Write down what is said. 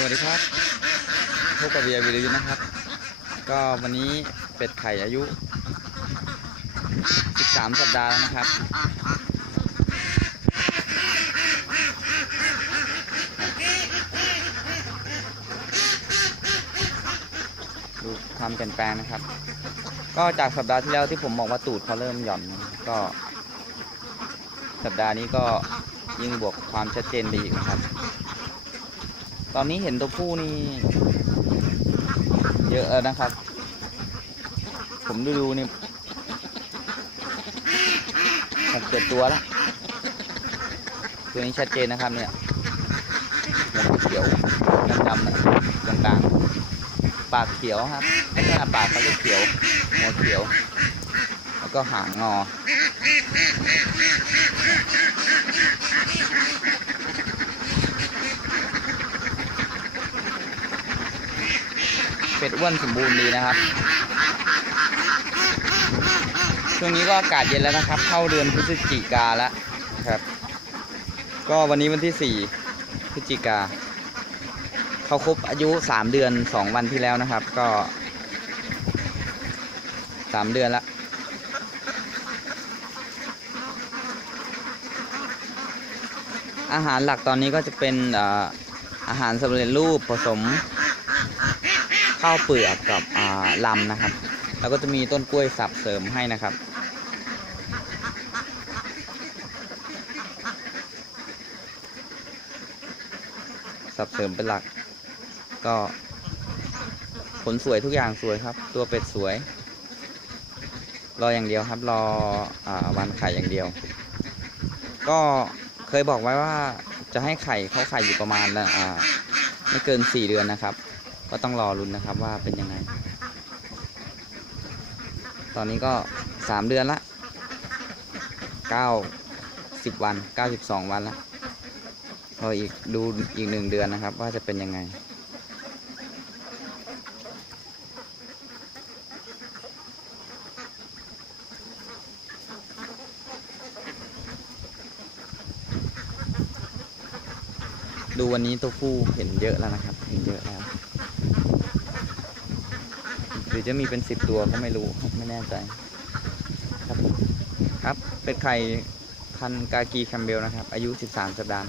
สวัสดีครับพบกับเบียร์วิริยุนะครับ ก็วันนี้เป็ดไข่อายุ 13 สัปดาห์แล้วนะครับดูความเปลี่ยนแปลงนะครับ ก็จากสัปดาห์ที่แล้วที่ผมบอกว่าตูดเขาเริ่มหย่อนก็ สัปดาห์นี้ก็ยิ่งบวกความชัดเจนไปอีกนะครับ ตอนนี้เห็นตัวผู้นี่ เยอะแล้วนะครับ ผมดูดูนี่หกเจ็ดตัวแล้วตัวนี้ชัดเจนนะครับเนี่ยหัวเขียวดำๆนะตรงกลางปากเขียวครับลักษณะปากเขาจะเขียวหัวเขียว แล้วก็หางงอ เป็ดอ้วนสมบูรณ์ดีนะครับ ช่วงนี้ก็อากาศเย็นแล้วนะครับ เข้าเดือนพฤศจิกาแล้วครับ ก็วันนี้วันที่ 4 พฤศจิกา เขาครบอายุ 3 เดือน 2 วันที่แล้วนะครับ ก็ 3 เดือนละอาหารหลักตอนนี้ก็จะเป็นอาหารสำเร็จรูปผสม ข้าวเปลือกกับอ่าลำนะครับ แล้วก็จะมีต้นกล้วยสับเสริมให้นะครับ สับเสริมเป็นหลัก ก็ผลสวยทุกอย่างสวยครับ ตัวเป็ดสวย รออย่างเดียวครับ รออวันไข่อย่างเดียว ก็เคยบอกไว้ว่าจะให้ไข่เขาไข่อยู่ประมาณอ่าไม่เกิน 4 เดือนนะครับ ก็ต้องรอรุนนะครับว่าเป็นยังไง ตอนนี้ก็สามเดือนละเก้าสิบวันเก้าสิบสองวันละรออีกดูอีกหนึ่งเดือนนะครับ ว่าจะเป็นยังไง ดูวันนี้ตัวผู้เห็นเยอะแล้วนะครับ เห็นเยอะแล้ว หรือจะมีเป็นสิบตัวก็ไม่รู้ครับไม่แน่ใจ ครับครับเป็ดไข่พันกากีแคมเบลนะครับ อายุ 13 สัปดาห์